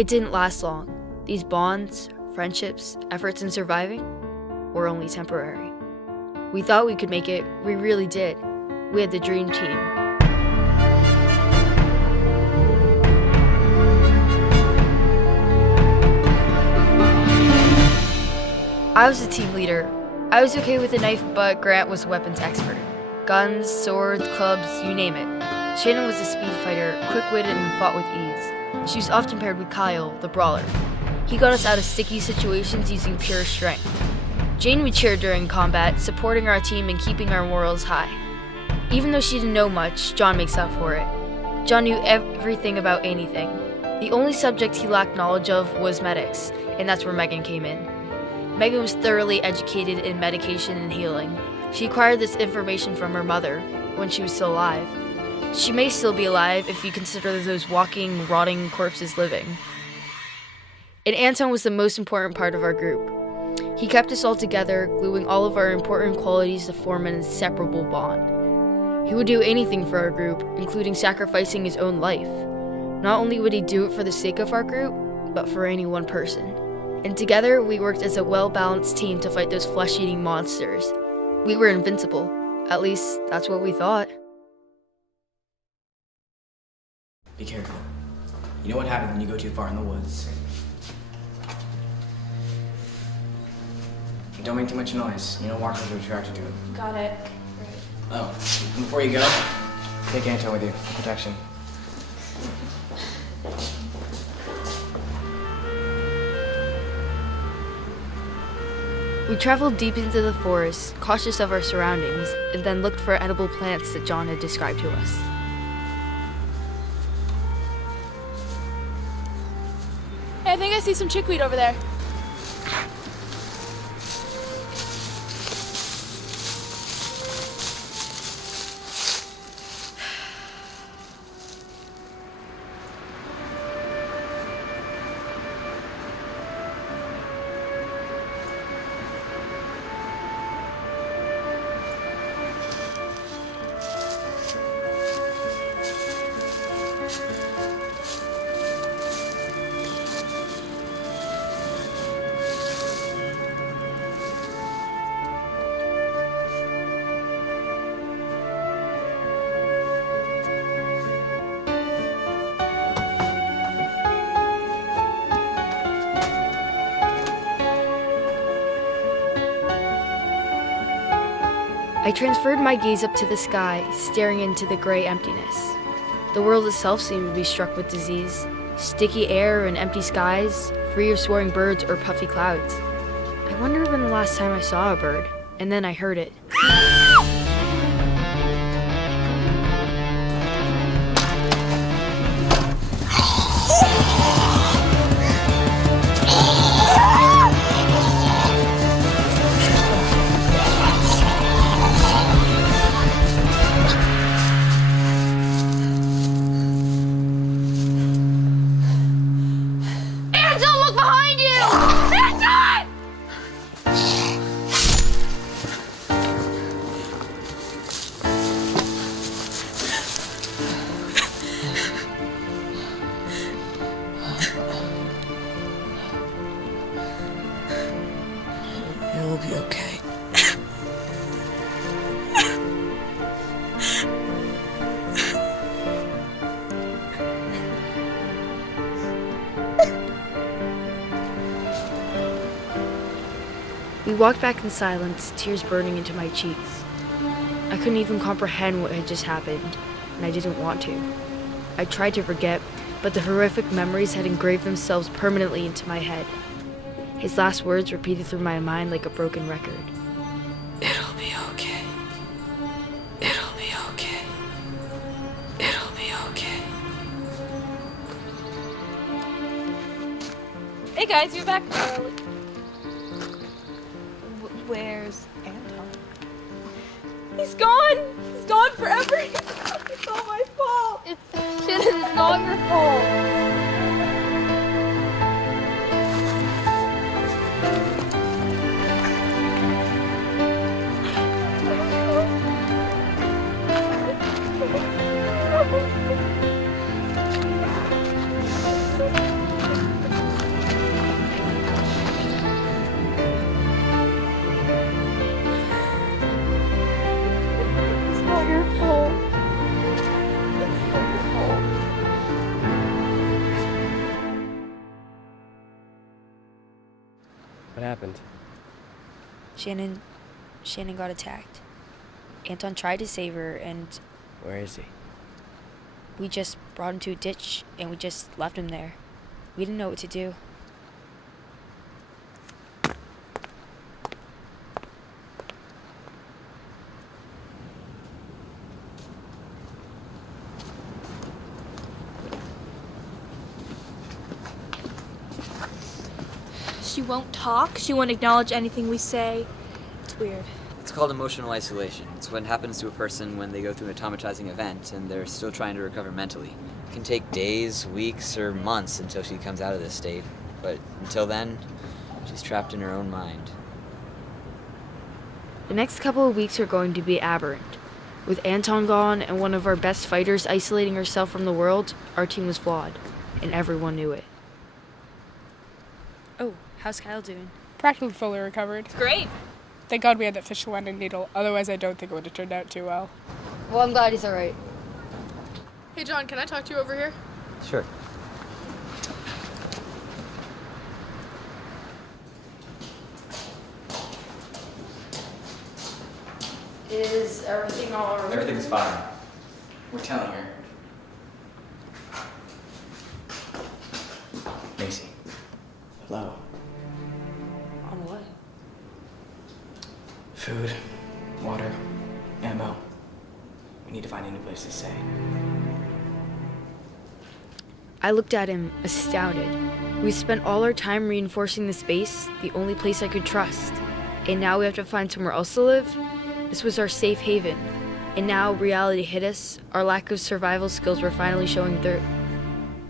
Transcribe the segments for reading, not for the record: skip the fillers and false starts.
It didn't last long. These bonds, friendships, efforts in surviving were only temporary. We thought we could make it. We really did. We had the dream team. I was the team leader. I was okay with a knife, but Grant was a weapons expert. Guns, swords, clubs, you name it. Shannon was a speed fighter, quick-witted and fought with ease. She was often paired with Kyle, the brawler. He got us out of sticky situations using pure strength. Jane would cheer during combat, supporting our team and keeping our morals high. Even though she didn't know much, John makes up for it. John knew everything about anything. The only subject he lacked knowledge of was medics, and that's where Megan came in. Megan was thoroughly educated in medication and healing. She acquired this information from her mother when she was still alive. She may still be alive if you consider those walking, rotting corpses living. And Anton was the most important part of our group. He kept us all together, gluing all of our important qualities to form an inseparable bond. He would do anything for our group, including sacrificing his own life. Not only would he do it for the sake of our group, but for any one person. And together, we worked as a well-balanced team to fight those flesh-eating monsters. We were invincible. At least, that's what we thought. Be careful. You know what happens when you go too far in the woods. Don't make too much noise. You know walkers are attracted to it. Got it. Oh, and before you go, take Anton with you for protection. We traveled deep into the forest, cautious of our surroundings, and then looked for edible plants that John had described to us. Hey, I think I see some chickweed over there. I transferred my gaze up to the sky, staring into the gray emptiness. The world itself seemed to be struck with disease. Sticky air and empty skies, free of soaring birds or puffy clouds. I wonder when the last time I saw a bird, and then I heard it. You'll be okay. We walked back in silence, tears burning into my cheeks. I couldn't even comprehend what had just happened, and I didn't want to. I tried to forget, but the horrific memories had engraved themselves permanently into my head. His last words repeated through my mind like a broken record. It'll be okay. It'll be okay. It'll be okay. Hey guys, you're back early. Where's Anton? He's gone! He's gone forever! It's all my fault! It's not your fault! What happened? Shannon got attacked. Anton tried to save her, and Where is he? we just brought him to a ditch, and we just left him there. We didn't know what to do. She won't talk. She won't acknowledge anything we say. It's weird. It's called emotional isolation. It's what happens to a person when they go through an traumatizing event and they're still trying to recover mentally. It can take days, weeks, or months until she comes out of this state. But until then, she's trapped in her own mind. The next couple of weeks are going to be aberrant. With Anton gone and one of our best fighters isolating herself from the world, our team was flawed, and everyone knew it. Oh, how's Kyle doing? Practically fully recovered. Great. Thank God we had that fish one and needle, otherwise I don't think it would have turned out too well. Well, I'm glad he's alright. Hey John, can I talk to you over here? Sure. Is everything all right? Everything's fine. We're telling her. Macey. Hello. On what? Food, water, ammo. We need to find a new place to stay. I looked at him, astounded. We spent all our time reinforcing the space, the only place I could trust. And now we have to find somewhere else to live? This was our safe haven. And now reality hit us. Our lack of survival skills were finally showing through.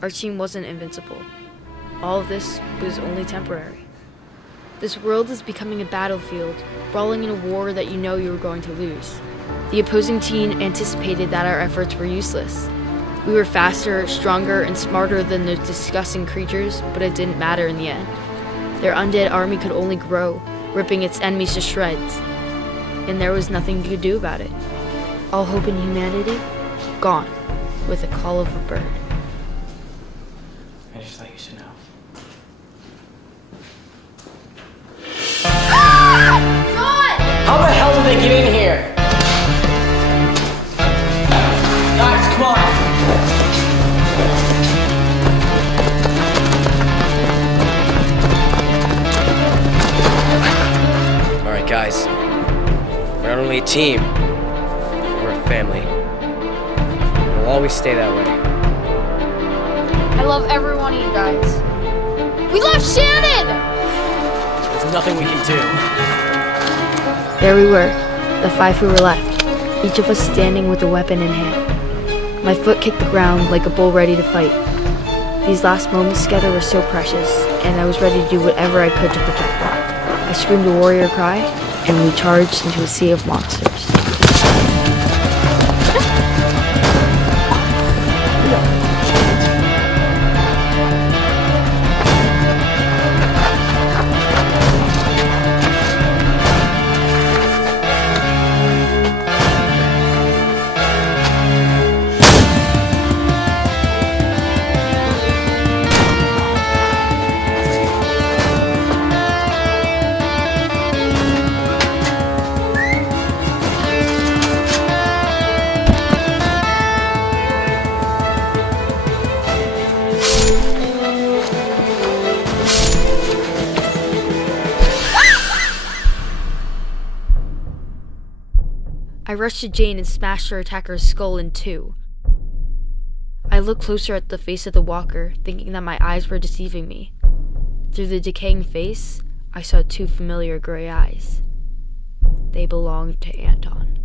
Our team wasn't invincible. All of this was only temporary. This world is becoming a battlefield, brawling in a war that you know you were going to lose. The opposing team anticipated that our efforts were useless. We were faster, stronger, and smarter than those disgusting creatures, but it didn't matter in the end. Their undead army could only grow, ripping its enemies to shreds. And there was nothing you could do about it. All hope in humanity, gone, with a call of a bird. I just thought you should know. How the hell did they get in here? Guys, come on! Alright, guys. We're not only a team, we're a family. We'll always stay that way. I love every one of you guys. We love Shannon! There's nothing we can do. There we were, the five who were left, each of us standing with a weapon in hand. My foot kicked the ground like a bull ready to fight. These last moments together were so precious, and I was ready to do whatever I could to protect them. I screamed a warrior cry, and we charged into a sea of monsters. I rushed to Jane and smashed her attacker's skull in two. I looked closer at the face of the walker, thinking that my eyes were deceiving me. Through the decaying face, I saw two familiar gray eyes. They belonged to Anton.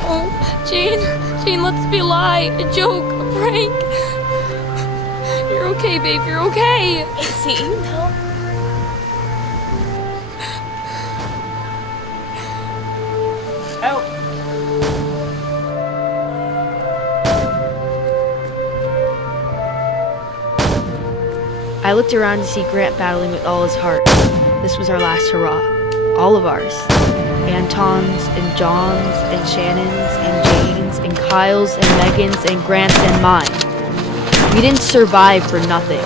Oh, Jane, let this be a lie, a joke, a prank. You're okay, babe, you're okay. Is he? No. Help! I looked around to see Grant battling with all his heart. This was our last hurrah. All of ours. Anton's, and John's, and Shannon's, and Jane's, and Kyle's, and Megan's, and Grant's, and mine. We didn't survive for nothing.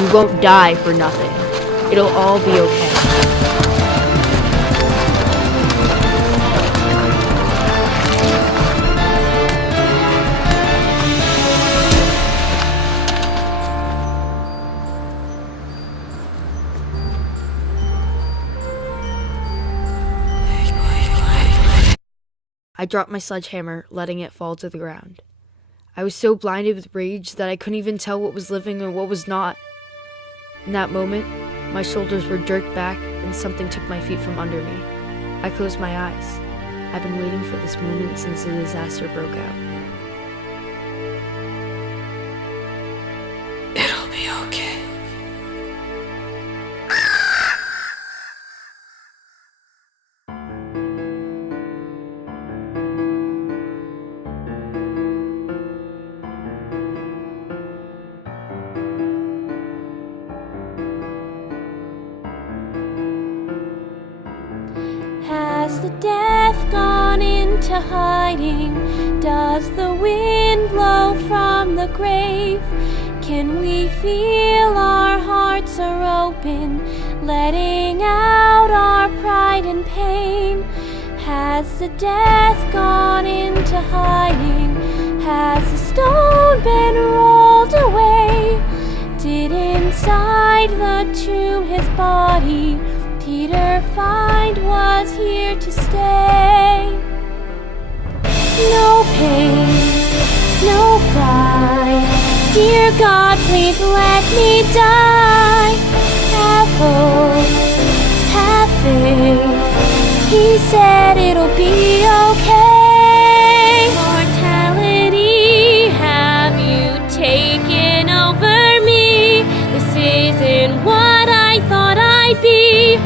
We won't die for nothing. It'll all be okay. I dropped my sledgehammer, letting it fall to the ground. I was so blinded with rage that I couldn't even tell what was living and what was not. In that moment, my shoulders were jerked back and something took my feet from under me. I closed my eyes. I've been waiting for this moment since the disaster broke out. It'll be okay. Has the death gone into hiding? Does the wind blow from the grave? Can we feel our hearts are open, letting out our pride and pain? Has the death gone into hiding? Has the stone been rolled away? Did inside the tomb his body Peter find was here to stay? No pain, no pride. Dear God, please let me die. Have hope, have faith. He said it'll be okay. Mortality, have you taken over me? This isn't what I thought I'd be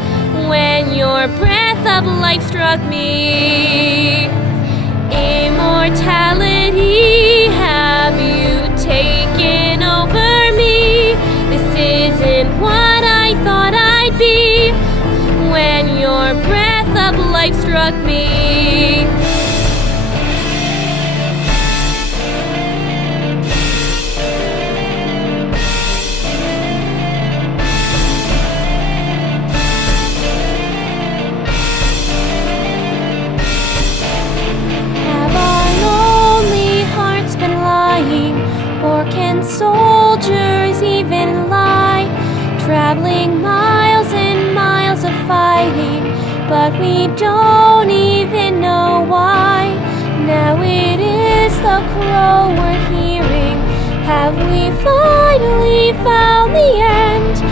when your breath of life struck me. Immortality, have you taken over me? This isn't what I thought I'd be when your breath of life struck me. Or can soldiers even lie, traveling miles and miles of fighting, but we don't even know why? Now it is the crow we're hearing. Have we finally found the end?